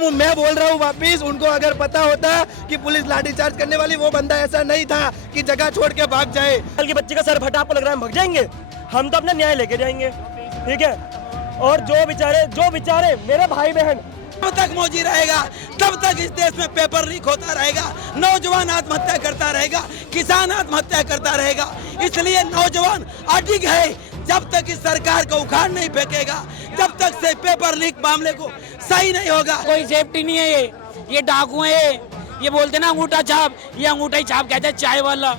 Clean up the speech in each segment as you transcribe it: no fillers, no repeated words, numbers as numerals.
Madam मैं बोल रहा हूँ वापिस, उनको अगर पता होता कि पुलिस लाठीचार्ज करने वाली, वो बंदा ऐसा नहीं था कि जगह छोड़ के भाग जाए। कल की बच्ची का सर फटा, आपको लग रहा है हम भाग जाएंगे? हम तो अपना न्याय लेके जाएंगे, ठीक है। और जो बेचारे मेरे भाई बहन तब तक मौजी रहेगा, तब तक इस देश में पेपर लीक होता रहेगा, नौजवान आत्महत्या करता रहेगा, किसान आत्महत्या करता रहेगा। इसलिए नौजवान अडिग है, जब तक इस सरकार को उखाड़ नहीं फेंकेगा, जब तक से पेपर लीक मामले को सही नहीं होगा। कोई सेफ्टी नहीं है, ये डाकू है, ये बोलते ना अंगूठा छाप, ये अंगूठा ही छाप कहते हैं चाय वाला।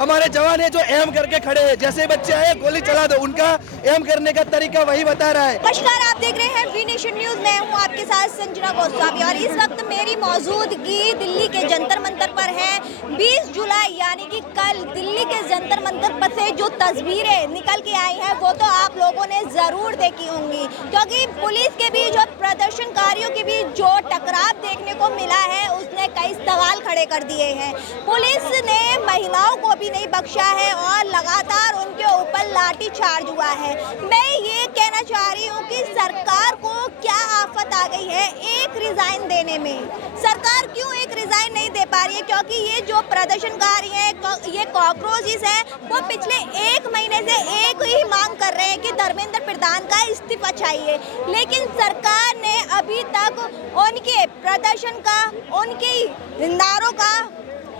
हमारे जवान है जो एम करके खड़े हैं, जैसे बच्चे आए गोली चला दो, उनका एम करने का तरीका वही बता रहा है। नमस्कार, आप देख रहे हैं वी नेशन न्यूज। मैं हूं आपके साथ संजना गोस्वामी और इस वक्त मेरी मौजूदगी दिल्ली के जंतर मंतर पर है। 20 जुलाई यानी कि कल दिल्ली के जंतर मंतर पर से जो तस्वीरें निकल के आई हैं वो तो आप लोगों ने जरूर देखी होंगी, क्योंकि पुलिस के बीच और प्रदर्शनकारियों के बीच जो टकराव देखने को मिला है उसने कई सवाल खड़े कर दिए हैं। पुलिस ने महिलाओं को भी नहीं बख्शा है और लगातार उनके ऊपर लाठी चार्ज हुआ है। मैं ये कहना चाह रही हूँ कि सरकार को क्या आफत आ गई है एक रिजाइन देने में। सरकार क्यों एक रिजाइन नहीं दे पा रही है? क्योंकि ये जो प्रदर्शनकारी हैं, ये कॉकरोचेस हैं, वो पिछले 1 महीने से एक ही मांग कर रहे हैं कि धर्मेंद्र प्रधान का इस्तीफा चाहिए, लेकिन सरकार ने अभी तक उनके प्रदर्शन का, उनके नारों का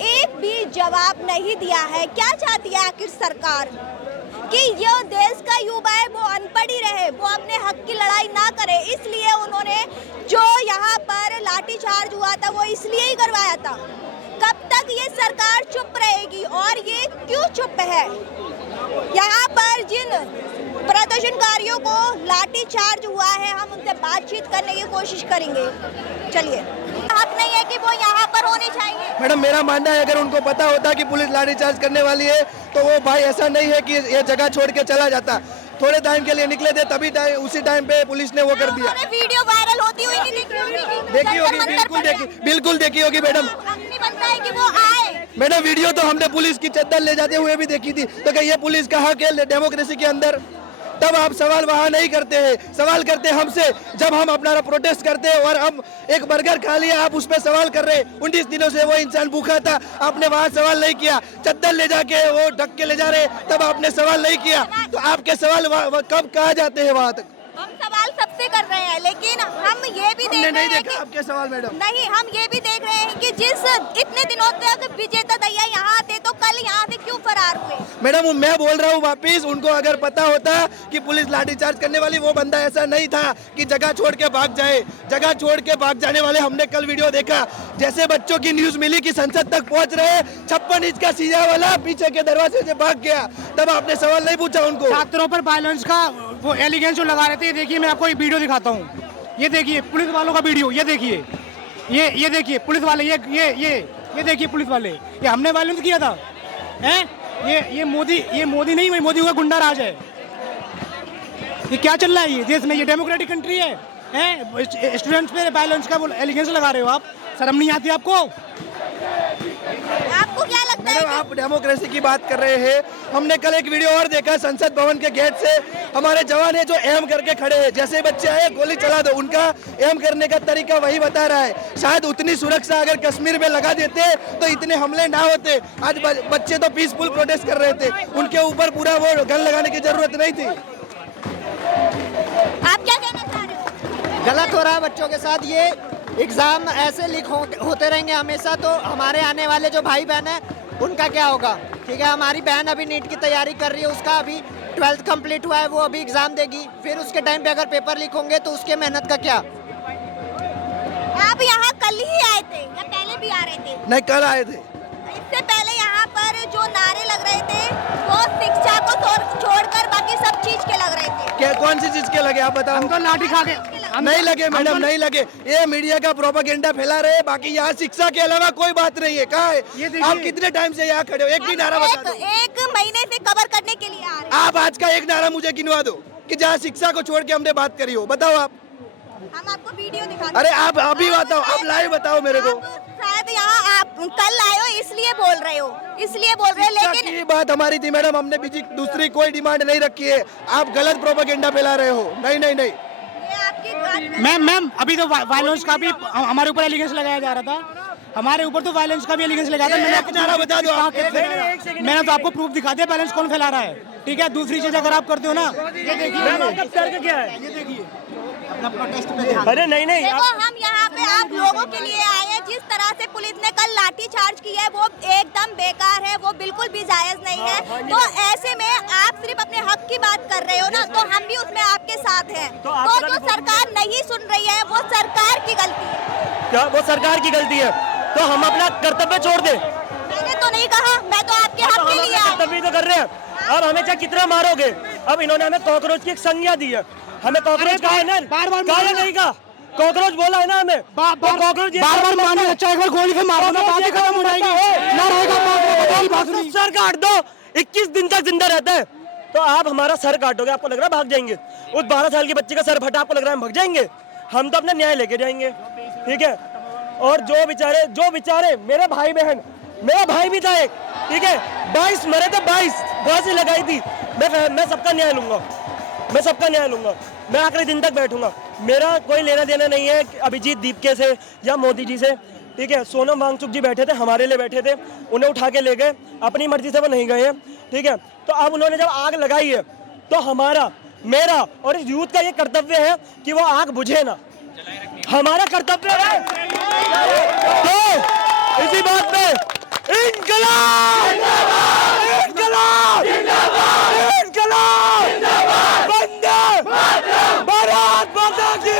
एक भी जवाब नहीं दिया है। क्या चाहती है आखिर सरकार? कि जो देश का युवा है वो अनपढ़ ही रहे, वो अपने हक की लड़ाई ना करे, इसलिए उन्होंने जो यहाँ पर लाठीचार्ज हुआ था वो इसलिए ही करवाया था। कब तक ये सरकार चुप रहेगी और ये क्यों चुप है? यहाँ पर जिन प्रदर्शनकारियों को लाठीचार्ज हुआ है हम उनसे बातचीत करने की कोशिश करेंगे। चलिए, हक नहीं है कि वो यहाँ पर होने चाहिए। मैडम मेरा मानना है अगर उनको पता होता कि पुलिस लाठीचार्ज करने वाली है तो वो भाई ऐसा नहीं है कि ये जगह छोड़ के चला जाता। थोड़े टाइम के लिए निकले थे, तभी उसी टाइम पे पुलिस ने वो कर दिया। वीडियो वायरल होती हुई नहीं देखी होगी, बिल्कुल देखी होगी मैडम। बनता है कि वो आए। मैडम वीडियो तो हमने पुलिस की चद्दर ले जाते हुए भी देखी थी, तो क्या ये पुलिस का हक है डेमोक्रेसी के अंदर? तब आप सवाल वहाँ नहीं करते हैं, सवाल करते हमसे जब हम अपना प्रोटेस्ट करते हैं। और अब एक बर्गर खा लिया, आप उस पर सवाल कर रहे हैं। 19 दिनों से वो इंसान भूखा था, आपने वहाँ सवाल नहीं किया। चद्दर ले जाके वो ढक के ले जा रहे, तब आपने सवाल नहीं किया। तो आपके सवाल कब कहाँ जाते हैं वहाँ तक? हम सवाल सबसे कर रहे हैं, लेकिन हम ये भी देख रहे हैं कि आपके सवाल मैडम नहीं, हम ये भी देख रहे हैं कि जिस इतने दिनों तक विजेता दैया यहाँ थे तो कल यहाँ से क्यों फरार हुए? मैडम मैं बोल रहा हूँ वापिस, उनको अगर पता होता कि पुलिस लाठीचार्ज करने वाली, वो बंदा ऐसा नहीं था कि जगह छोड़ के भाग जाए। जगह छोड़ के भाग जाने वाले हमने कल वीडियो देखा। जैसे बच्चों की न्यूज मिली कि संसद तक पहुँच रहे, 56 इंच का सीधा वाला पीछे के दरवाजे से भाग गया, तब आपने सवाल नहीं पूछा उनको? छात्रों पर वायलेंस का वो एलिगेंस जो लगा रहे थे, देखिए मैं आपको एक वीडियो दिखाता हूँ। ये देखिए पुलिस वालों का वीडियो, ये देखिए, ये देखिए पुलिस वाले, ये देखिए पुलिस वाले, ये हमने वायलेंस किया था, हैं? ये मोदी नहीं, मोदी का गुंडा राज है। ये क्या चल रहा है ये देश में? ये डेमोक्रेटिक कंट्री है, हैं? स्टूडेंट्स पे वायलेंस का एलिगेंस लगा रहे हो आप, शर्म नहीं आती आपको? आपको क्या लगता है? आप डेमोक्रेसी की बात कर रहे हैं। हमने कल एक वीडियो और देखा, संसद भवन के गेट से हमारे जवान है जो एम करके खड़े हैं, जैसे बच्चे आए गोली चला दो, उनका एम करने का तरीका वही बता रहा है। शायद उतनी सुरक्षा अगर कश्मीर में लगा देते तो इतने हमले ना होते। आज बच्चे तो पीसफुल प्रोटेस्ट कर रहे थे, उनके ऊपर पूरा वो गन लगाने की जरूरत नहीं थी। आप क्या कहना चाह रहे हो? गलत हो रहा है बच्चों के साथ। ये एग्ज़ाम ऐसे लीक होते रहेंगे हमेशा, तो हमारे आने वाले जो भाई बहन हैं उनका क्या होगा? ठीक है, हमारी बहन अभी नीट की तैयारी कर रही है, उसका अभी 12th कंप्लीट हुआ है, वो अभी एग्ज़ाम देगी, फिर उसके टाइम पे अगर पेपर लीक होंगे तो उसके मेहनत का क्या? आप यहाँ कल ही आए थे या पहले भी आ रहे थे? नहीं, कल आए थे। इससे पहले यहाँ पर जो नारे लग रहे थे वो शिक्षा को छोड़कर बाकी सब चीज के लग रहे थे। क्या, कौन सी चीज के लगे आप बताओ? हम तो लाठी खा के नहीं लगे मैडम, नहीं लगे। ये मीडिया का प्रोपेगेंडा फैला रहे हैं, बाकी यहाँ शिक्षा के अलावा कोई बात नहीं है। कहाँ है? आप कितने टाइम से यहाँ खड़े हो? एक भी नारा बता दो। 1 महीने से कवर करने के लिए आ रहे हैं। आप आज का एक नारा मुझे गिनवा दो कि जहाँ शिक्षा को छोड़ के हमने बात करी हो, बताओ आप। हम आपको वीडियो दिखा। अरे आप अभी बताओ, आप लाइव बताओ मेरे को। शायद यहाँ आप कल आए हो इसलिए बोल रहे हो, लेकिन ये बात हमारी थी मैडम, हमने दूसरी कोई डिमांड नहीं रखी है। आप गलत प्रोपेगेंडा फैला रहे हो। नहीं, ये मैम अभी तो वायलेंस का भी हमारे ऊपर एलिगेंस लगाया जा रहा था, हमारे ऊपर तो वायलेंस का भी एलिगेंस लगाया था। मैंने आपको नारा बता दो आप। मैंने तो आपको प्रूफ दिखा दिया वायलेंस कौन फैला रहा है, ठीक है। दूसरी चीज अगर आप करते हो ना, ये देखिए तर्क क्या है? ये देखिए अपना प्रोटेस्ट पे ध्यान। अरे नहीं नहीं, देखो हम यहाँ पे आप लोगों के लिए आए हैं। जिस तरह से पुलिस ने कल लाठी चार्ज की है वो एकदम बेकार है, वो बिल्कुल भी जायज नहीं है। तो ऐसे में आप सिर्फ अपने हक की बात कर रहे हो ना, तो हम भी उसमें आपके साथ हैं। तो तो जो सरकार नहीं सुन रही है वो सरकार की गलती है। क्या वो सरकार की गलती है? तो हम अपना कर्तव्य छोड़ दें? मैंने तो नहीं कहा, मैं तो आपके हक के लिए आई हूँ। कर्तव्य तो कर रहे हैं। अब हमें चाहे कितना मारोगे, अब इन्होंने हमें कॉकरोच की एक संज्ञा दी है। हमें कॉकरोच कहा है ना, बार-बार कहा है नहीं कहा, कॉकरोच बोला है ना हमें। कॉकरोच बार-बार मारने अच्छा एक बार गोली से मारो ना, बातें खत्म हो जाएगी ना, रहेगा बात नहीं। सर काट दो, 21 दिन तक जिंदा रहता है। तो आप हमारा सर काटोगे, आपको लग रहा है भाग जाएंगे? उस 12 साल के बच्चे का सर फटा, आपको लग रहा है हम भाग जाएंगे? हम तो अपना न्याय लेके जाएंगे, ठीक है। और जो बेचारे मेरे भाई बहन, मेरा भाई भी था एक, ठीक है, 22 मरे थे, 22 फांसी लगाई थी। मैं सबका न्याय लूंगा, मैं सबका न्याय लूंगा, मैं आखिरी दिन तक बैठूंगा। मेरा कोई लेना देना नहीं है अभिजीत दीपके से या मोदी जी से, ठीक है। सोनम वांगचुक जी बैठे थे, हमारे लिए बैठे थे, उन्हें उठा के ले गए, अपनी मर्जी से वो नहीं गए हैं, ठीक है। तो अब उन्होंने जब आग लगाई है तो हमारा, मेरा और इस यूथ का ये कर्तव्य है कि वो आग बुझे ना, हमारा कर्तव्य है। तो इसी बात पे इनकलाब, इनकलाब, इनकलाब, वंदे भारत माता की।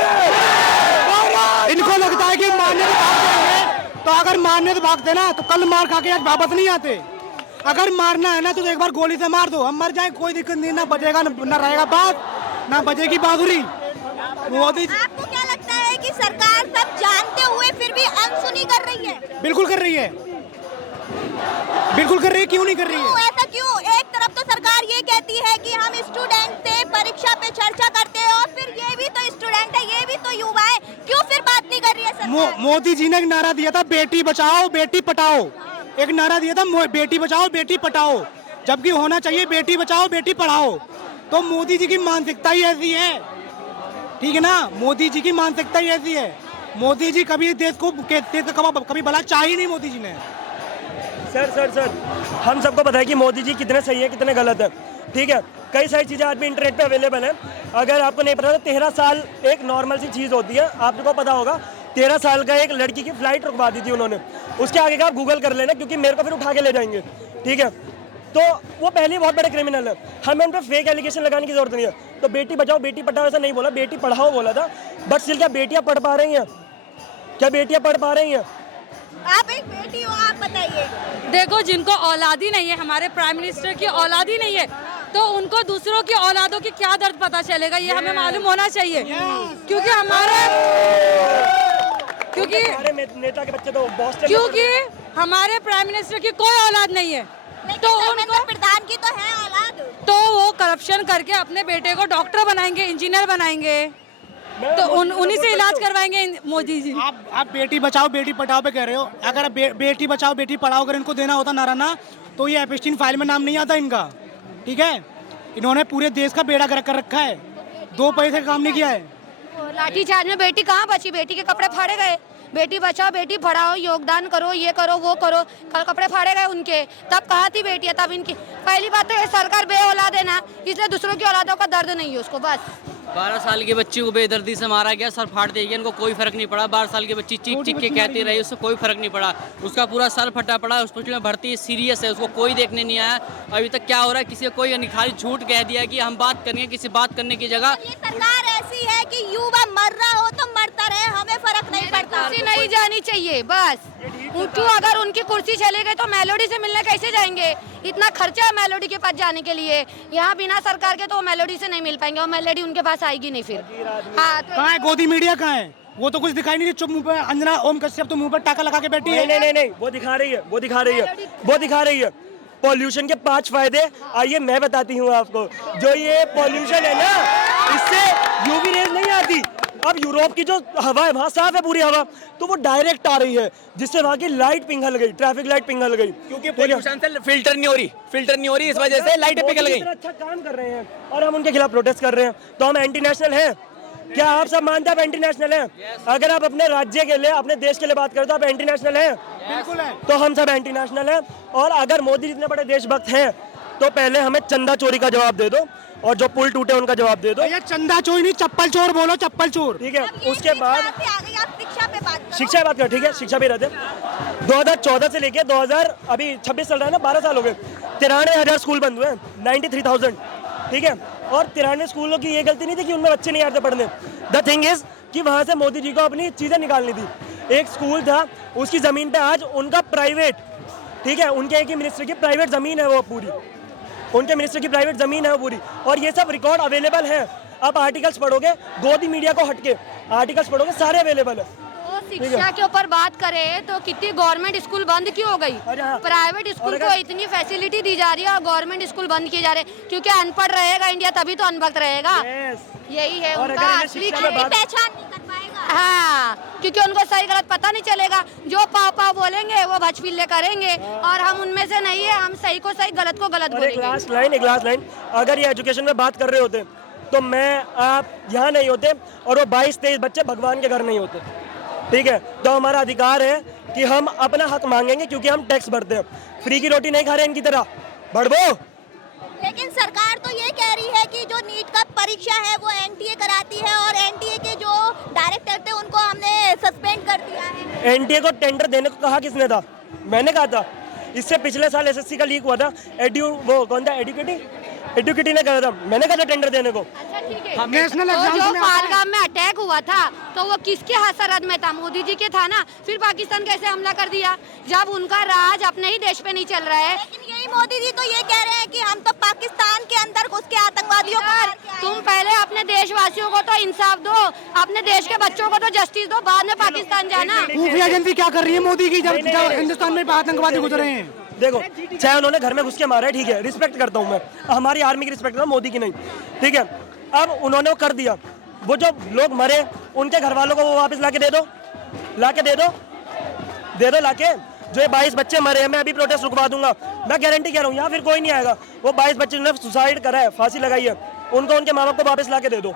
इनको लगता है कि मारने तो भाग जाएंगे, तो अगर मारने तो भागते ना तो कल मार खा के आज वापस नहीं आते। अगर मारना है ना तो एक बार गोली से मार दो, हम मर जाए कोई दिक्कत नहीं, ना बचेगा ना रहेगा बात, ना बचेगी बहादुरी। मोदी आपको क्या लगता है कि सरकार सब जानते हुए फिर भी अनसुनी कर रही है? बिल्कुल कर रही है, बिल्कुल कर रही है, क्यों नहीं कर रही क्यों है? ऐसा क्यों? एक तरफ तो सरकार ये कहती है कि हम स्टूडेंट से परीक्षा पे चर्चा करते हैं, और फिर ये भी तो स्टूडेंट है, ये भी तो युवा है, क्यों फिर बात नहीं कर रही है सरकार? मोदी जी ने एक नारा दिया था, बेटी बचाओ बेटी पढ़ाओ। एक नारा दिया था, बेटी बचाओ बेटी पढ़ाओ, जबकि होना चाहिए बेटी बचाओ बेटी पढ़ाओ। तो मोदी जी की मानसिकता ही ऐसी है, ठीक है ना, मोदी जी की मानसिकता ही ऐसी है। मोदी जी कभी देश का कभी भला चाह ही नहीं मोदी जी ने। सर हम सबको पता है कि मोदी जी कितने सही है, कितने गलत है, ठीक है। कई सारी चीज़ें आज भी इंटरनेट पे अवेलेबल है। अगर आपको नहीं पता तो 13 साल एक नॉर्मल सी चीज़ होती है, आपको पता होगा। 13 साल का एक लड़की की फ्लाइट रुकवा दी थी उन्होंने, उसके आगे का आप गूगल कर लेना, क्योंकि मेरे को फिर उठा के ले जाएंगे, ठीक है। तो वो पहले बहुत बड़े क्रिमिनल है, हमें उन पर फेक एलिगेशन लगाने की जरूरत नहीं है। तो बेटी बचाओ बेटी पढ़ाओ ऐसा नहीं बोला, बेटी पढ़ाओ बोला था। बट स्टिल क्या बेटियाँ पढ़ पा रही हैं? क्या बेटियाँ पढ़ पा रही हैं? आप एक बेटी हो, आप बताइए। देखो, जिनको औलादी नहीं है, हमारे प्राइम मिनिस्टर की औलादी नहीं है, तो उनको दूसरों की औलादों की क्या दर्द पता चलेगा, ये हमें मालूम होना चाहिए। क्योंकि हमारे नेता के बच्चे तो बॉस्टन, क्योंकि हमारे प्राइम मिनिस्टर की कोई औलाद नहीं है, तो उनको प्रधान की तो है औलाद, तो वो करप्शन करके अपने बेटे को डॉक्टर बनाएंगे, इंजीनियर बनाएंगे, तो उन्हीं से इलाज करवाएंगे मोदी जी। आप बेटी बचाओ बेटी पढ़ाओ पे कह रहे हो, अगर बेटी बचाओ बेटी पढ़ाओ अगर इनको देना होता नारा तो ये एपिस्टीन फाइल में नाम नहीं आता इनका, ठीक है। इन्होंने पूरे देश का बेड़ा कर रखा है, 2 पैसे का काम नहीं किया है। लाठी चार्ज में बेटी कहाँ बची? बेटी के कपड़े फाड़े गए। बेटी बचाओ बेटी पढ़ाओ, योगदान करो, ये करो वो करो, कल कपड़े फाड़े गए उनके, तब कहाँ थी बेटियाँ? तब इनकी पहली बात तो ये सरकार बे औलाद है ना, इसलिए दूसरों की औलादों का दर्द नहीं है उसको। बस 12 साल की बच्ची को बेदर्दी से मारा गया, सर फाड़ दिया गया, इनको कोई फर्क नहीं पड़ा। 12 साल की बच्ची चीख चीख के कहती रही, उससे कोई फर्क नहीं पड़ा। उसका पूरा सर फटा पड़ा, हॉस्पिटल में भर्ती सीरियस है, उसको कोई देखने नहीं आया। अभी तक क्या हो रहा है, किसी को कोई खाली झूठ कह दिया कि हम बात करेंगे, किसी बात करने की जगह। ये सरकार ऐसी है कि युवा मर रहा हो तो मरता रहे, हमें फर्क नहीं पड़ता। कुर्सी नहीं जानी चाहिए बस। क्यों? अगर उनकी कुर्सी चले गई तो मेलोडी से मिलने कैसे जाएंगे? इतना खर्चा है मेलोडी के पास जाने के लिए, यहाँ बिना सरकार के तो मेलोडी से नहीं मिल पाएंगे, और मेलोडी उनके पास आएगी नहीं फिर। हाँ, तो कहाँ है गोदी मीडिया, कहाँ है? वो तो कुछ दिखाई नहीं, चुप मुंह पे अंजना ओम कश्यप तो मुंह पर टाका लगा के बैठी है। नहीं, वो दिखा रही है पॉल्यूशन के 5 फायदे। आइए मैं बताती हूँ आपको। जो ये पॉल्यूशन है ना, इससे यूवी रेज नहीं आती। अब यूरोप की जो हवा है वहाँ साफ है पूरी हवा, तो वो डायरेक्ट आ रही है, जिससे वहाँ की लाइट पिघल गई, ट्रैफिक लाइट पिघल गई, क्योंकि पॉल्यूशन से फिल्टर नहीं हो रही, इस वजह से लाइटें पिघल गई। अच्छा काम कर रहे हैं और हम उनके खिलाफ प्रोटेस्ट कर रहे हैं, तो हम एंटी नेशनल हैं। क्या आप सब मानते हैं आप एंटी नेशनल हैं? अगर आप अपने राज्य के लिए, अपने देश के लिए बात करें तो आप एंटी नेशनल हैं? बिल्कुल है। तो हम सब एंटी नेशनल हैं। और अगर मोदी जितने बड़े देशभक्त हैं तो पहले हमें चंदा चोरी का जवाब दे दो और जो पुल टूटे उनका जवाब दे दो। ये चंदा चोरी नहीं, चप्पल चोर बोलो, चप्पल चोर। ठीक है, उसके बाद शिक्षा पे बात करो। शिक्षा की बात करो। ठीक है, शिक्षा भी रहते 2014 से लेके 2000 अभी 26 चल रहा है ना, 12 साल हो गए। 93,000 स्कूल बंद हुए, 93,000। ठीक है, और 93 स्कूलों की ये गलती नहीं थी कि उनमें बच्चे नहीं आते पढ़ने। द थिंग इज कि वहाँ से मोदी जी को अपनी चीज़ें निकालनी थी। एक स्कूल था, उसकी ज़मीन पे आज उनका प्राइवेट, ठीक है, उनके एक ही मिनिस्टर की प्राइवेट ज़मीन है वो पूरी, उनके मिनिस्टर की प्राइवेट ज़मीन है वो पूरी, और ये सब रिकॉर्ड अवेलेबल है। आप आर्टिकल्स पढ़ोगे, गोदी मीडिया को हटके आर्टिकल्स पढ़ोगे, सारे अवेलेबल है। तो शिक्षा के ऊपर बात करें तो कितनी गवर्नमेंट स्कूल बंद क्यों हो गई? प्राइवेट स्कूल को इतनी फैसिलिटी दी जा रही है और गवर्नमेंट स्कूल बंद किए जा रहे हैं, क्योंकि अनपढ़ रहेगा इंडिया तभी तो अनभक्त रहेगा। यही है उनका असली पहचान नहीं कर पाएगा। हाँ, क्योंकि उनको सही गलत पता नहीं चलेगा। जो पाव पाव बोलेंगे वो भचपिल्ले करेंगे, और हम उनमें से नहीं है। हम सही को सही, गलत को गलत बोलेंगे। एक लास्ट लाइन, अगर ये एजुकेशन में बात कर रहे होते तो मैं आप यहाँ नहीं होते और वो 22-23 बच्चे भगवान के घर नहीं होते। ठीक है, तो हमारा अधिकार है कि हम अपना हक मांगेंगे, क्योंकि हम टैक्स भरते हैं। फ्री की रोटी नहीं खा रहे इनकी तरह, भड़बो। लेकिन सरकार तो ये कह रही है कि जो नीट का परीक्षा है वो एनटीए कराती है, और एनटीए के जो डायरेक्टर थे उनको हमने सस्पेंड कर दिया है। एनटीए को टेंडर देने को कहा किसने था? मैंने कहा था। इससे पिछले साल एसएससी का लीक हुआ था, वो कौन था, एडुकेटी ने कहा था, मैंने कहा था टेंडर देने को। अच्छा ठीक है, तो जो फालगाम में अटैक हुआ था तो वो किसके सरहद में था? मोदी जी के था ना। फिर पाकिस्तान कैसे हमला कर दिया जब उनका राज अपने ही देश पे नहीं चल रहा है? लेकिन यही मोदी जी तो ये कह रहे हैं कि हम तो पाकिस्तान के अंदर घुस के आतंकवादियों को। तुम पहले अपने देशवासियों को तो इंसाफ दो, अपने देश के बच्चों को तो जस्टिस दो, बाद में पाकिस्तान जाना। खुफिया एजेंसी क्या कर रही है मोदी की जब हिंदुस्तान में आतंकवादी घुस रहे हैं? देखो, चाहे उन्होंने घर में घुस के मारा है, ठीक है, रिस्पेक्ट करता हूँ मैं, हमारी आर्मी की रिस्पेक्ट करता हूँ, मोदी की नहीं। ठीक है, अब उन्होंने वो कर दिया, वो जो लोग मरे उनके घर वालों को वो वापस लाके दे दो, लाके जो ये 22 बच्चे मरे हैं, मैं अभी प्रोटेस्ट रुकवा दूंगा, मैं गारंटी कह रहा हूँ, यहाँ फिर कोई नहीं आएगा। वो 22 बच्चे जिन्होंने सुसाइड करा है, फांसी लगाई है, उनको उनके माँ बाप को वापस लाके दे दो।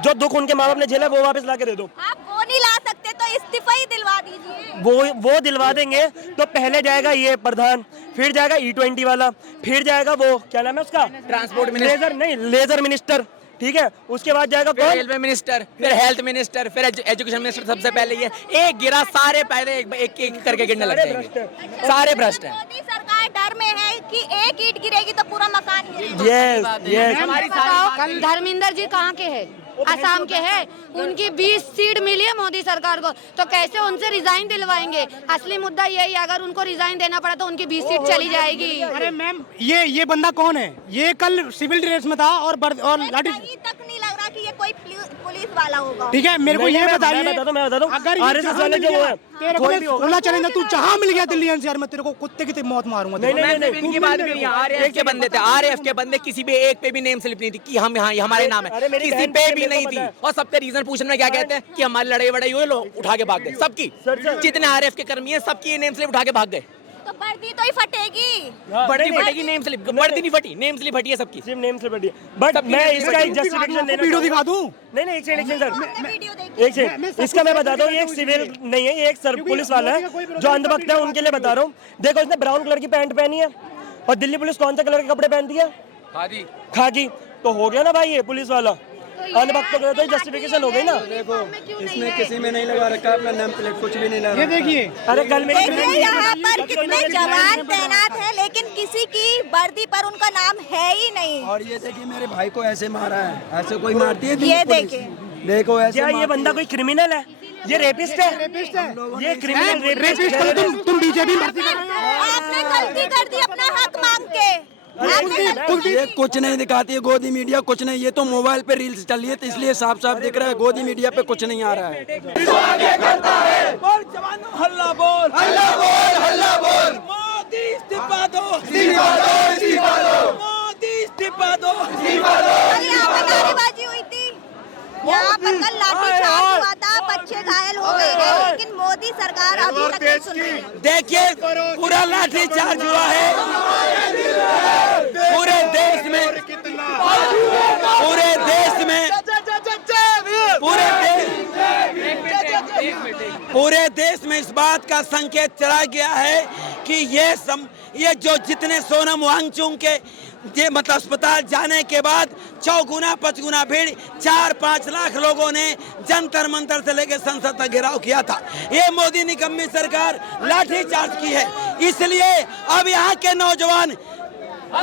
जो दुख उनके माँ बाप ने झेला वो वापस लाके दे दो। आप वो नहीं ला सकते तो इस्तीफा ही दिलवा दीजिए। वो दिलवा देंगे तो पहले जाएगा ये प्रधान, फिर जाएगा E20 वाला, फिर जाएगा वो क्या नाम है उसका, ट्रांसपोर्ट मिनिस्टर, नहीं लेजर मिनिस्टर। ठीक है, उसके बाद जाएगा कौन, रेलवे मिनिस्टर, फिर हेल्थ मिनिस्टर, फिर एजुकेशन मिनिस्टर। सबसे पहले ये एक गिरा, सारे पहले एक एक करके गिरने लग जाएंगे। सारे भ्रष्ट हैं। मोदी सरकार डर में है कि एक ईंट गिरेगी तो पूरा मकान गिरेगा। यस। धर्मेंद्र जी कहाँ के हैं? असम के हैं। उनकी 20 सीट मिली है मोदी सरकार को, तो कैसे उनसे रिजाइन दिलवाएंगे? असली मुद्दा यही, अगर उनको रिजाइन देना पड़ा तो उनकी 20 सीट चली जाएगी। अरे मैम, ये बंदा कौन है? ये कल सिविल ड्रेस में था और लाठी तक नहीं लग रहा कि ये कोई पुलिस वाला होगा। ठीक है, मेरे को ये बताइए, मैं बता दूं, अगर आरएसएस वाले जो है, तेरे को खुला चैलेंज है, तू जहाँ मिल गया दिल्ली एनसीआर में, तेरे को कुत्ते की मौत मारूंगा। नहीं, इनकी बात भी नहीं। आरएएफ के बंदे थे, आरएएफ के बंदे, किसी भी एक पे भी नेम स्लिप नहीं थी कि हम यहाँ हमारे नाम है, किसी पे भी नहीं थी। और सबके रीजन पूछने में क्या कहते हैं कि हमारी लड़ाई वड़ाई हुई, लोग उठा के भाग गए। सबकी, जितने आरएएफ के कर्मी है, सबकी नेम स्लिप उठा के भाग गए। तो वर्दी तो ही फटेगी। वर्दी फटेगी, नेम स्लिप, वर्दी नहीं फटी, नेम स्लिप फटी है सबकी, सिर्फ नेम स्लिप फटी है। बट मैं इसका एक जस्टिफिकेशन देना, वीडियो दिखा दूं? नहीं, एक सेकंड सर, एक सेकंड, इसका मैं बताता हूँ। ये एक सिविल नहीं है, ये एक सर पुलिस वाला है जो अंधभक्त है, उनके लिए बता रहा हूँ। देखो, इसने ब्राउन कलर की पैंट पहनी है, और दिल्ली पुलिस कौन से कलर के कपड़े पहनती है? खाकी। तो हो गया ना भाई, ये पुलिस वाला अंधभक्त को तो जस्टिफिकेशन हो गई ना। देखो, इसमें किसी में नहीं लगा रखा अपना नेम प्लेट, कुछ भी नहीं लगा। ये देखिए, अरे कल में यहाँ पर कितने जवान तैनात हैं, लेकिन किसी की वर्दी पर उनका नाम है ही नहीं। और ये देखिए, मेरे भाई को ऐसे मारा है, ऐसे कोई मारती है? ये देखिए, देखो ऐसे। क्या ये बंदा कोई क्रिमिनल है? ये रेपिस्ट है, ये क्रिमिनल रेपिस्ट। तुम बीजेपी आपने गलती कर दी अपना हक मांग के। ये कुछ नहीं दिखाती है गोदी मीडिया, कुछ नहीं। ये तो मोबाइल पे रील्स चल रही है, तो इसलिए साफ साफ दिख रहा है, गोदी मीडिया पे कुछ नहीं आ रहा है। बोल जवानों, हल्ला बोल, हल्ला बोल, हल्ला बोल। मोदी इस्तीफा दो, इस्तीफा दो, इस्तीफा दो। मोदी इस्तीफा दो, इस्तीफा दो। यहाँ पर नारेबाजी हुई थी, यहाँ पर कल लाठीचार्ज हुआ था, बच्चे घायल हो गए हैं, लेकिन मोदी सरकार अभी तक नहीं सुन रही है। देखिए, पूरा लाठीचार्ज हुआ है पूरे देश में, पूरे देश में, पूरे देश में इस बात का संकेत चला गया है कि ये जो जितने सोनम वांगचुक के ये मतलब अस्पताल जाने के बाद 4 गुना 5 गुना भीड़ 4-5 लाख लोगों ने जंतर मंतर से लेकर संसद तक घेराव किया था। ये मोदी निकम्मी सरकार लाठीचार्ज की है। इसलिए अब यहाँ के नौजवान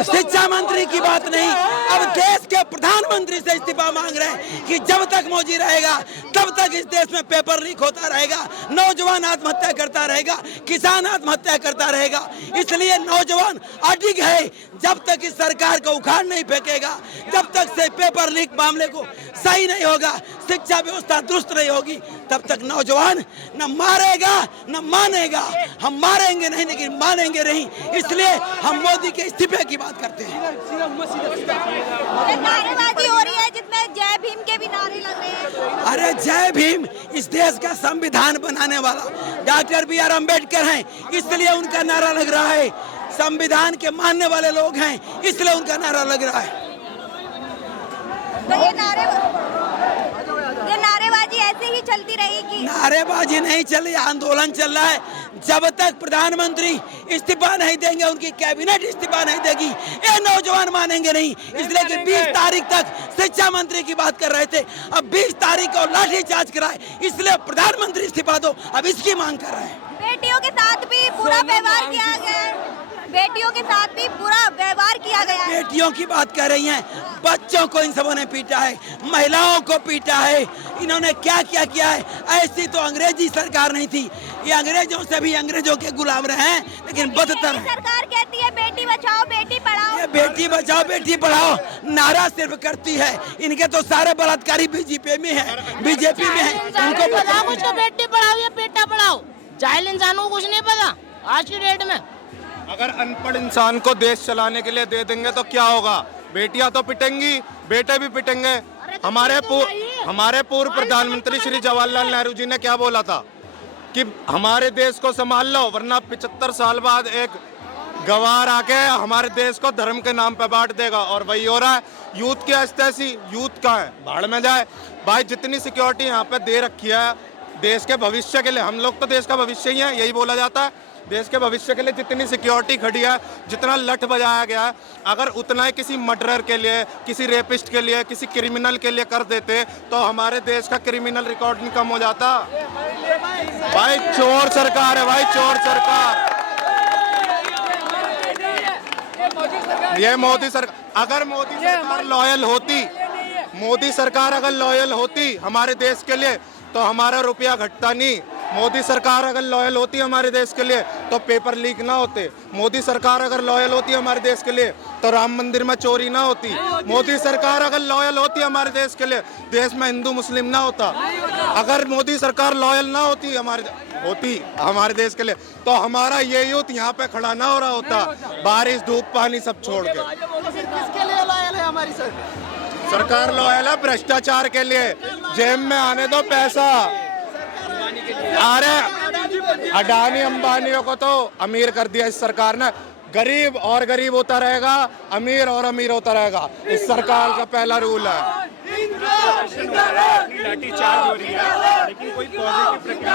शिक्षा मंत्री की बात नहीं, अब देश के प्रधानमंत्री से इस्तीफा मांग रहे हैं कि जब तक मोदी रहेगा तब तक इस देश में पेपर लीक होता रहेगा, नौजवान आत्महत्या करता रहेगा, किसान आत्महत्या करता रहेगा। इसलिए नौजवान अडिग है, जब तक इस सरकार को उखाड़ नहीं फेंकेगा, जब तक से पेपर लीक मामले को सही नहीं होगा, शिक्षा व्यवस्था दुरुस्त नहीं होगी, तब तक नौजवान न मारेगा न मानेगा। हम मारेंगे नहीं लेकिन मानेंगे नहीं, इसलिए हम मोदी के इस्तीफे की बात करते हैं। नारेबाजी हो रही है जिसमें जय भीम के भी नारे लग रहे हैं। अरे जय भीम इस देश का संविधान बनाने वाला डॉक्टर B.R. अम्बेडकर हैं, इसलिए उनका नारा लग रहा है। संविधान के मानने वाले लोग हैं, इसलिए उनका नारा लग रहा है। तो ये नारेबाजी ऐसे ही चलती रहेगी? नारेबाजी नहीं चल रही, आंदोलन चल रहा है। जब तक प्रधानमंत्री इस्तीफा नहीं देंगे, उनकी कैबिनेट इस्तीफा नहीं देगी, ये नौजवान मानेंगे नहीं। इसलिए कि 20 तारीख तक शिक्षा मंत्री की बात कर रहे थे, अब 20 तारीख को लाठीचार्ज कराए, इसलिए प्रधानमंत्री इस्तीफा दो, अब इसकी मांग कर रहे हैं। बेटियों के साथ भी बुरा व्यवहार किया गया है, बेटियों के साथ भी बुरा व्यवहार किया गया है। बेटियों की बात कर रही हैं, बच्चों को इन सबों ने पीटा है, महिलाओं को पीटा है, इन्होंने क्या क्या किया है। ऐसी तो अंग्रेजी सरकार नहीं थी, ये अंग्रेजों से भी अंग्रेजों के गुलाम रहे हैं, लेकिन बदतर है। सरकार कहती है बेटी बचाओ बेटी पढ़ाओ, ये बेटी बचाओ बेटी पढ़ाओ नारा सिर्फ करती है, इनके तो सारे बलात्कारी बीजेपी में है, बीजेपी में है। उनको पता कुछ बेटी पढ़ाओ या बेटा पढ़ाओ, जाहिल इंसान को कुछ नहीं पता आज की डेट में। अगर अनपढ़ इंसान को देश चलाने के लिए दे देंगे तो क्या होगा? बेटियां तो पिटेंगी, बेटे भी पिटेंगे। हमारे पूर्व प्रधानमंत्री श्री जवाहरलाल नेहरू जी ने क्या बोला था कि हमारे देश को संभाल लो, वरना 75 साल बाद एक गवार आके हमारे देश को धर्म के नाम पे बांट देगा। और वही हो रहा है। यूथ की ऐसी यूथ कहाँ है? भाड़ में जाए भाई। जितनी सिक्योरिटी यहाँ पे दे रखी है देश के भविष्य के लिए, हम लोग तो देश का भविष्य ही है, यही बोला जाता है। देश के भविष्य के लिए जितनी सिक्योरिटी खड़ी है, जितना लठ बजाया गया है, अगर उतना ही किसी मर्डरर के लिए, किसी रेपिस्ट के लिए, किसी क्रिमिनल के लिए कर देते तो हमारे देश का क्रिमिनल रिकॉर्ड नहीं कम हो जाता। भाई चोर सरकार है, भाई चोर सरकार। ये मोदी सरकार, अगर मोदी सरकार लॉयल होती, मोदी सरकार अगर लॉयल होती हमारे देश के लिए तो हमारा रुपया घटता नहीं। मोदी सरकार अगर लॉयल होती हमारे देश के लिए तो पेपर लीक ना होते। मोदी सरकार अगर लॉयल होती हमारे देश के लिए तो राम मंदिर में चोरी ना होती। मोदी सरकार अगर लॉयल होती हमारे देश के लिए देश में हिंदू मुस्लिम ना होता। अगर मोदी सरकार लॉयल ना होती हमारे देश के लिए तो हमारा ये यूथ यहाँ पे खड़ा ना हो रहा होता, बारिश धूप पानी सब छोड़ के। किसके लिए लॉयल है हमारी सरकार लॉयल है भ्रष्टाचार के लिए। जेब में आने दो पैसा। अरे अडानी अंबानियों को तो अमीर कर दिया इस सरकार ने। गरीब और गरीब होता रहेगा, अमीर और अमीर होता रहेगा। इस सरकार का पहला रूल है। लाठीचार्ज हो रही है, लेकिन कोई पॉजिटिव प्रक्रिया।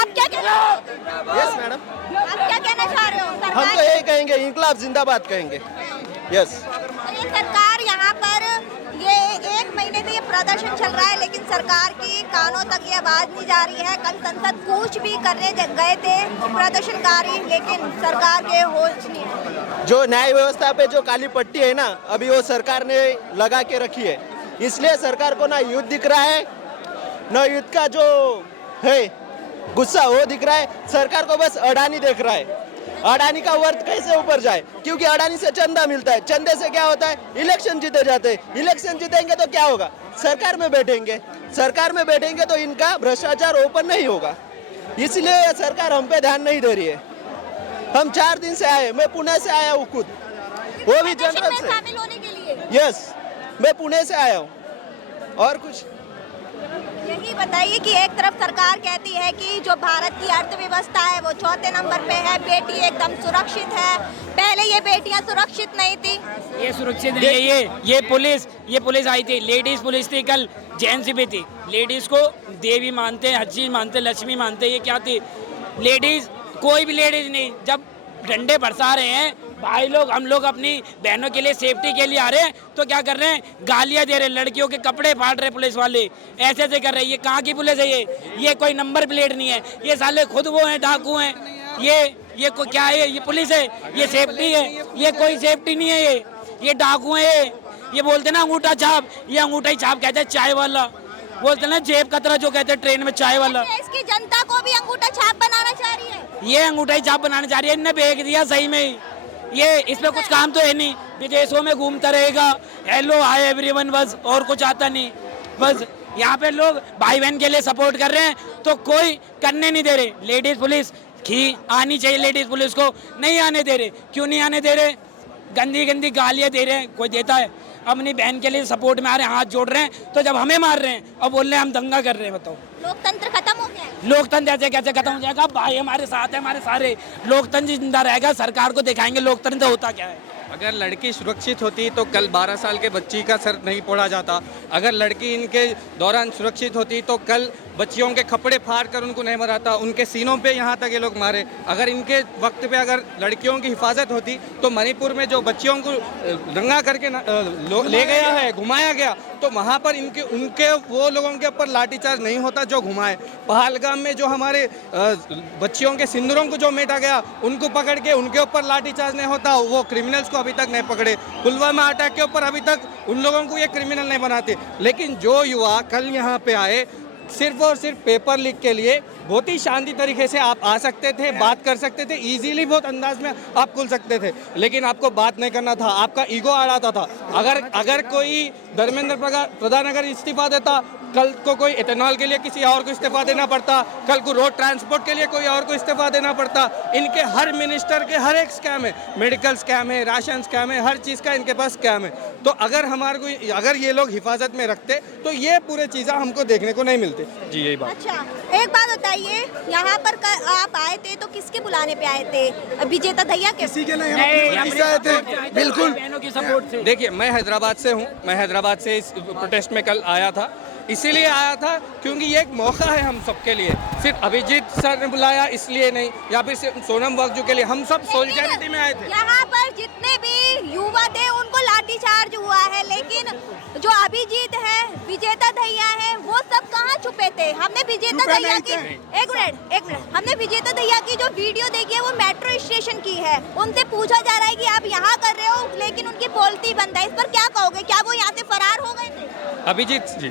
आप क्या कहना? यस मैडम, आप क्या कहना चाह रहे हो? हम तो यही कहेंगे, इंकलाब जिंदाबाद कहेंगे। यस। ये सरकार यहाँ पर ये 1 महीने से ये प्रदर्शन चल रहा है, लेकिन सरकार की कानों तक ये आवाज नहीं जा रही है। कल संसद कूच भी करने गए थे प्रदर्शनकारी, लेकिन सरकार के होश नहीं। जो न्याय व्यवस्था पे जो काली पट्टी है ना, अभी वो सरकार ने लगा के रखी है, इसलिए सरकार को ना युद्ध दिख रहा है, ना युद्ध का जो है गुस्सा वो दिख रहा है। सरकार को बस अडानी देख रहा है, अडानी का वर्थ कैसे ऊपर जाए, क्योंकि अडानी से चंदा मिलता है। चंदे से क्या होता है? इलेक्शन जीते जाते हैं। इलेक्शन जीतेंगे तो क्या होगा? सरकार में बैठेंगे, सरकार में बैठेंगे तो इनका भ्रष्टाचार ओपन नहीं होगा। इसलिए सरकार हम पे ध्यान नहीं दे रही है। हम 4 दिन से आए, मैं पुणे से आया हूँ खुद, वो भी जनरल से शामिल होने के लिए। यस, मैं पुणे से आया हूँ। और कुछ यही बताइए कि एक तरफ सरकार कहती है कि जो भारत की अर्थव्यवस्था है वो चौथे नंबर पे है, बेटी एकदम सुरक्षित है, पहले ये बेटियां सुरक्षित नहीं थी। ये सुरक्षित नहीं है। ये पुलिस आई थी, लेडीज पुलिस थी, कल जेंट्स भी थी। लेडीज को देवी मानते हैं, हर चीज मानते हैं, लक्ष्मी मानते हैं। ये क्या थी? लेडीज, कोई भी लेडीज नहीं। जब डंडे बरसा रहे हैं भाई लोग, हम लोग अपनी बहनों के लिए सेफ्टी के लिए आ रहे हैं तो क्या कर रहे हैं? गालियां दे रहे हैं, लड़कियों के कपड़े फाड़ रहे पुलिस वाले, ऐसे ऐसे कर रहे हैं। ये कहाँ की पुलिस है? ये कोई नंबर प्लेट नहीं है। ये साले खुद वो हैं, डाकू हैं। ये क्या है? ये पुलिस है? ये सेफ्टी है? ये कोई सेफ्टी नहीं है। ये डाकू है। ये बोलते ना अंगूठा छाप, ये अंगूठा ही छाप कहते हैं। चाय वाला बोलते ना, जेब कतरा जो कहते हैं ट्रेन में, चाय वाला। इसकी जनता को भी अंगूठा छाप बनाना चाह रही है। ये अंगूठा ही छाप बनाना चाह रही है। इनने बेच दिया सही में ही। ये इसमें कुछ काम तो है नहीं, विदेशों में घूमता रहेगा, हेलो हाय एवरीवन, बस और कुछ आता नहीं। बस यहाँ पे लोग भाई बहन के लिए सपोर्ट कर रहे हैं तो कोई करने नहीं दे रहे। लेडीज पुलिस की आनी चाहिए, लेडीज पुलिस को नहीं आने दे रहे। क्यों नहीं आने दे रहे? गंदी गंदी गालियाँ दे रहे हैं। कोई देता है? अपनी बहन के लिए सपोर्ट में आ रहे हैं, हाथ जोड़ रहे हैं, तो जब हमें मार रहे हैं और बोल रहे हैं हम दंगा कर रहे हैं। बताओ, लोकतंत्र खत्म हो गया है। लोकतंत्र ऐसे कैसे खत्म हो जाएगा? भाई हमारे साथ है, हमारे सारे लोकतंत्र जिंदा रहेगा। सरकार को दिखाएंगे लोकतंत्र होता क्या है। अगर लड़की सुरक्षित होती तो कल 12 साल के बच्ची का सर नहीं फोड़ा जाता। अगर लड़की इनके दौरान सुरक्षित होती तो कल बच्चियों के कपड़े फाड़ कर उनको नहीं मराता, उनके सीनों पे यहाँ तक ये लोग मारे। अगर इनके वक्त पे अगर लड़कियों की हिफाजत होती तो मणिपुर में जो बच्चियों को रंगा करके ले गया है, घुमाया गया, तो वहाँ पर उनके वो लोगों के ऊपर लाठीचार्ज नहीं होता जो घुमाए। पहलगाम में जो हमारे बच्चियों के सिंदूरों को जो मेटा गया, उनको पकड़ के उनके ऊपर लाठीचार्ज नहीं होता। वो क्रिमिनल्स को अभी तक नहीं पकड़े। पुलवामा अटैक के ऊपर अभी तक उन लोगों को ये क्रिमिनल नहीं बनाते। लेकिन जो युवा कल यहाँ पे आए सिर्फ और सिर्फ पेपर लीक के लिए, बहुत ही शांति तरीके से आप आ सकते थे, बात कर सकते थे, इजीली बहुत अंदाज में आप खुल सकते थे, लेकिन आपको बात नहीं करना था। आपका ईगो अड़ाता था। अगर कोई धर्मेंद्र प्रधान अगर इस्तीफा देता, कल को कोई इथेनॉल के लिए किसी और को इस्तीफा देना पड़ता, कल को रोड ट्रांसपोर्ट के लिए कोई और को इस्तीफा देना पड़ता। इनके हर मिनिस्टर के हर एक स्कैम है, मेडिकल स्कैम है, राशन स्कैम है, हर चीज़ का इनके पास स्कैम है। तो अगर ये लोग हिफाजत में रखते तो ये पूरे चीज़ें हमको देखने को नहीं मिलती। जी यही बात। अच्छा, एक बात बताइए, यहाँ पर आप आए थे तो किसके बुलाने पे आए थे? विजेता भैया के? किसी के नहीं आए थे, बिल्कुल। देखिए, मैं हैदराबाद से हूँ। मैं हैदराबाद से इस प्रोटेस्ट में कल आया था, इसीलिए आया था क्योंकि ये एक मौका है हम सबके लिए। सिर्फ अभिजीत सर ने बुलाया इसलिए नहीं, या फिर सिर्फ सोनम वांगचुक के लिए, हम सब सोलिडारिटी में आए थे। यहाँ पर जितने भी युवा थे उनको लाठीचार्ज हुआ है, लेकिन जो अभिजीत है, विजेता दहिया है, वो सब कहाँ छुपे थे? हमने विजेता दहिया की एक मिनट हमने विजेता दहिया की जो वीडियो देखी है वो मेट्रो स्टेशन की है। उनसे पूछा जा रहा है कि आप यहाँ कर रहे हो, लेकिन उनकी बोलती बंद है। इस पर क्या कहोगे? क्या वो यहाँ से फरार हो गए थे? अभिजीत जी,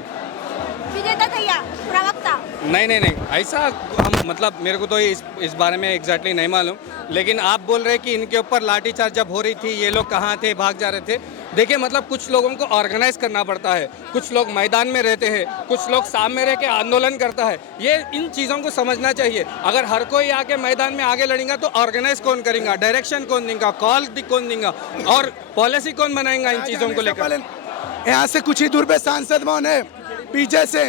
विजेता दहिया प्रवक्ता? नहीं, ऐसा हम मतलब मेरे को तो इस बारे में एग्जैक्टली नहीं मालूम, लेकिन आप बोल रहे कि इनके ऊपर लाठीचार्ज जब हो रही थी, ये लोग कहाँ थे, भाग जा रहे थे। देखिए, मतलब कुछ लोगों को ऑर्गेनाइज करना पड़ता है, कुछ लोग मैदान में रहते हैं, कुछ लोग सामने रह के आंदोलन करता है। ये इन चीज़ों को समझना चाहिए। अगर हर कोई आके मैदान में आगे लड़ेगा तो ऑर्गेनाइज कौन करेगा, डायरेक्शन कौन देगा, कॉल कौन देगा, और पॉलिसी कौन बनाएगा इन चीज़ों को लेकर? यहाँ से कुछ ही दूर पे सांसद भवन है, पीछे से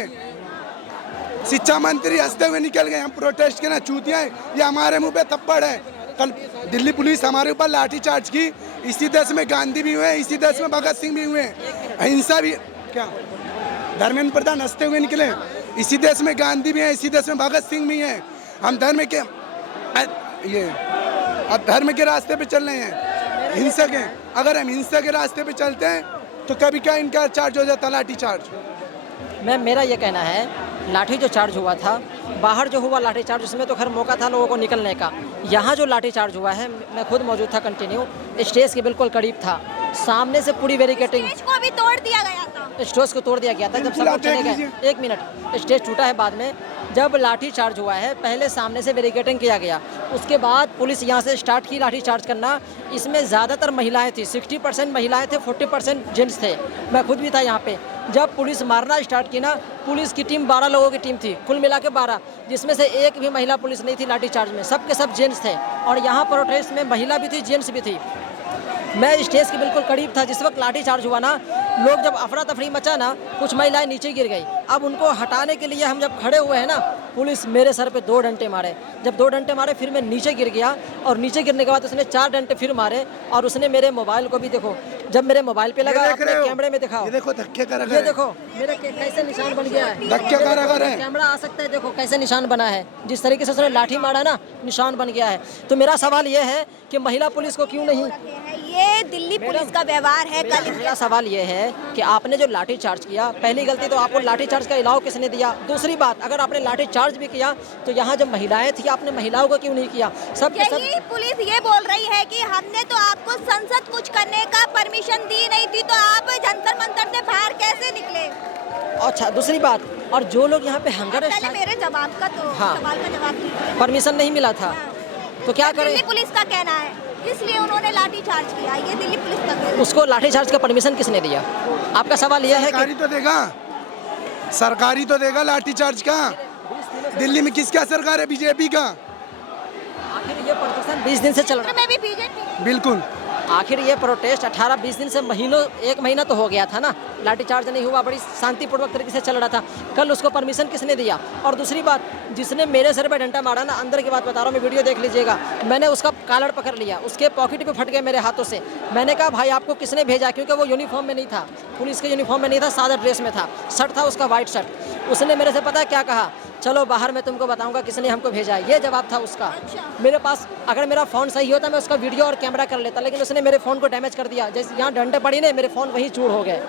शिक्षा मंत्री हंसते हुए निकल गए। हम प्रोटेस्ट के ना चूतियाँ, ये हमारे मुंह पे थप्पड़ है। कल दिल्ली पुलिस हमारे ऊपर लाठीचार्ज की। इसी देश में गांधी भी हुए, इसी देश में भगत सिंह भी हुए, अहिंसा भी। क्या धर्मेंद्र प्रधान हंसते हुए निकले? इसी देश में गांधी भी है, इसी देश में भगत सिंह भी हैं। हम धर्म के रास्ते पे चल रहे हैं, हिंसक हैं। अगर हम हिंसा के रास्ते पे चलते हैं तो कभी क्या इनका चार्ज हो जाता, लाठी चार्ज। मैम, मेरा ये कहना है, लाठी जो चार्ज हुआ था, बाहर जो हुआ लाठी चार्ज, उसमें तो खैर मौका था लोगों को निकलने का। यहाँ जो लाठी चार्ज हुआ है, मैं खुद मौजूद था, कंटिन्यू स्टेज के बिल्कुल करीब था। सामने से पूरी बैरिकेडिंग, स्टेज को भी तोड़ दिया गया था। स्टेज को तोड़ दिया गया था। जब सब लोग चले गए, 1 मिनट, स्टेज टूटा है बाद में। जब लाठी चार्ज हुआ है, पहले सामने से बैरिकेडिंग किया गया, उसके बाद पुलिस यहाँ से स्टार्ट की लाठी चार्ज करना। इसमें ज़्यादातर महिलाएं थी, 60% महिलाएं थे, 40% जेंट्स थे। मैं खुद भी था यहाँ पे। जब पुलिस मारना स्टार्ट की ना, पुलिस की टीम 12 लोगों की टीम थी, कुल मिला के 12, जिसमें से एक भी महिला पुलिस नहीं थी लाठी चार्ज में। सब के सब जेंट्स थे, और यहाँ प्रोटेस्ट में महिला भी थी, जेंट्स भी थी। मैं स्टेज के बिल्कुल करीब था जिस वक्त लाठी चार्ज हुआ ना, लोग जब अफरा तफरी मचा ना, कुछ महिलाएं नीचे गिर गई। अब उनको हटाने के लिए हम जब खड़े हुए हैं ना, पुलिस मेरे सर पे 2 डंडे मारे। जब 2 डंडे मारे फिर मैं नीचे गिर गया, और नीचे गिरने के बाद उसने 4 डंडे फिर मारे, और उसने मेरे मोबाइल को भी देखो, जब मेरे मोबाइल पे लगा, अपने कैमरे में दिखाओ, ये देखो धक्के का, ये देखो मेरे कैसे निशान बन गया है, धक्के का कैमरा आ सकता है, देखो कैसे निशान बना है, जिस तरीके से उसने लाठी मारा ना, निशान बन गया है। तो मेरा सवाल ये है कि महिला पुलिस को क्यों नहीं, ये दिल्ली पुलिस का व्यवहार है। कल मेरा सवाल ये है कि आपने जो लाठी चार्ज किया, पहली गलती तो आपको लाठी चार्ज का अलाउ किसने दिया। दूसरी बात, अगर आपने लाठी चार्ज भी किया तो यहाँ जब महिलाएं थी, आपने महिलाओं को क्यों नहीं किया। सब पुलिस ये बोल रही है कि हमने तो आपको संसद कुछ करने का परमिशन दी नहीं थी, तो आप जंतर मंतर से बाहर कैसे निकले। अच्छा, दूसरी बात, और जो लोग यहाँ पे हंगर, मेरे जवाब का तो सवाल का जवाब दीजिए। परमिशन नहीं मिला था तो क्या करें। दिल्ली पुलिस का कहना है इसलिए उन्होंने लाठी चार्ज किया, ये दिल्ली पुलिस का कहना है। उसको लाठी चार्ज का परमिशन किसने दिया। आपका सवाल यह है कि सरकारी तो देगा, सरकारी तो देगा लाठी चार्ज का। दिल्ली में किसका सरकार है, बीजेपी का। आखिर ये प्रदर्शन 20 दिन से चल रहा है, बीजेपी बिल्कुल। आखिर ये प्रोटेस्ट 18-20 दिन से, 1 महीना तो हो गया था ना, लाठी चार्ज नहीं हुआ, बड़ी शांतिपूर्वक तरीके से चल रहा था। कल उसको परमिशन किसने दिया। और दूसरी बात, जिसने मेरे सर पे डंडा मारा ना, अंदर की बात बता रहा हूँ मैं, वीडियो देख लीजिएगा, मैंने उसका कॉलर पकड़ लिया, उसके पॉकेट पे फट गए मेरे हाथों से। मैंने कहा भाई आपको किसने भेजा, क्योंकि वो यूनिफॉर्म में नहीं था, पुलिस के यूनिफॉर्म में नहीं था, सादा ड्रेस में था, शर्ट था उसका वाइट शर्ट। उसने मेरे से पता है क्या कहा, चलो बाहर मैं तुमको बताऊंगा किसने हमको भेजा है। ये जवाब था उसका। मेरे पास अगर मेरा फ़ोन सही होता मैं उसका वीडियो और कैमरा कर लेता, लेकिन उसने मेरे फ़ोन को डैमेज कर दिया। जैसे यहाँ डंडे पड़ी ने, मेरे फ़ोन वहीं चूर हो गए।